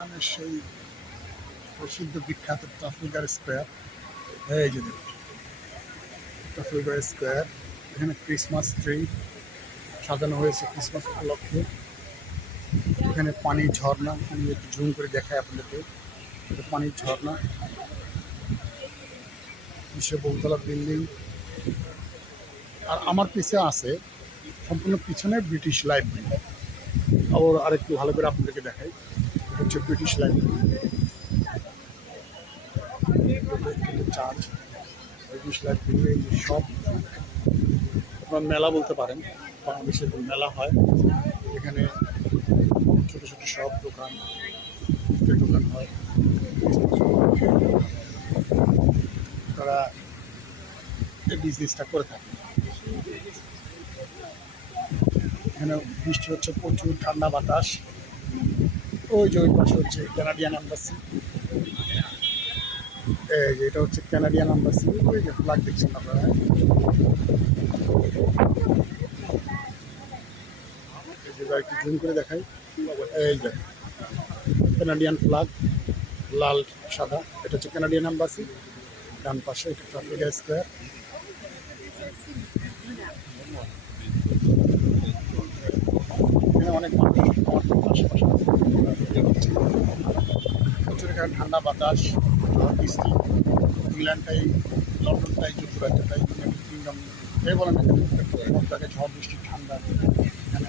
সেই প্রসিদ্ধ বিখ্যাত ট্রাফালগার স্কোয়ার। এই যে দেখুন ট্রাফালগার স্কোয়ার, এখানে ক্রিসমাস ট্রি সাজানো হয়েছে ক্রিসমাস উপলক্ষে। এখানে পানির ঝর্ণা, আমি একটু জুম করে দেখাই আপনাদেরকে। এটা পানির ঝর্ণা, বিশ্ব বহুতলা বিল্ডিং। আর আমার পিছনে আছে সম্পূর্ণ পিছনে ব্রিটিশ লাইব্রেরি। আবার আরেকটু ভালো করে আপনাদেরকে দেখাই, হচ্ছে British library, church, British library. সব আপনার মেলা বলতে পারেন, বাংলাদেশে মেলা হয় এখানে। ছোটো ছোটো সব দোকান হয়, তারা এই বিজনেসটা করে থাকে। এখানে বৃষ্টি হচ্ছে, প্রচুর ঠান্ডা বাতাস। ওই যে ওই পাশে হচ্ছে কানাডিয়ান এম্বাসি। এই যে এটা হচ্ছে কানাডিয়ান এম্বাসি, ওই যে ফ্ল্যাগ দেখছেন আপনারা। একটু জুম করে দেখাই, এই যে কানাডিয়ান ফ্ল্যাগ, লাল সাদা, এটা হচ্ছে কানাডিয়ান এম্বাসি। ডান পাশে এটা ট্রাফালগার স্কোয়ার। এখানে অনেক মানুষ আশেপাশে প্রচুর, এখানে ঠান্ডা বাতাস, ঝড় বৃষ্টি। ইংল্যান্ডটাই, লন্ডনটাই, যুক্তরাজ্যটাই, কিংডম এই বলেন না কেন, সবটাকে ঝড় বৃষ্টি ঠান্ডা। এখানে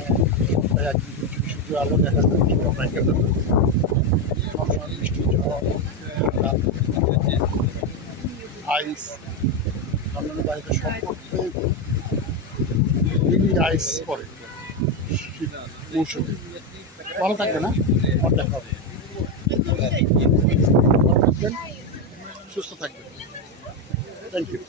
সপ্তাহে একদিন সূর্য আলো দেখা যায়, সবসময় বৃষ্টি, ঝড়, আইস। লন্ডনের বাড়িতে সব করতে আইস পরে শীত মৌসুমে। ভালো থাকবে না, আমার দেখা হবে। ভালো থাকবেন, সুস্থ থাকবেন। Thank you.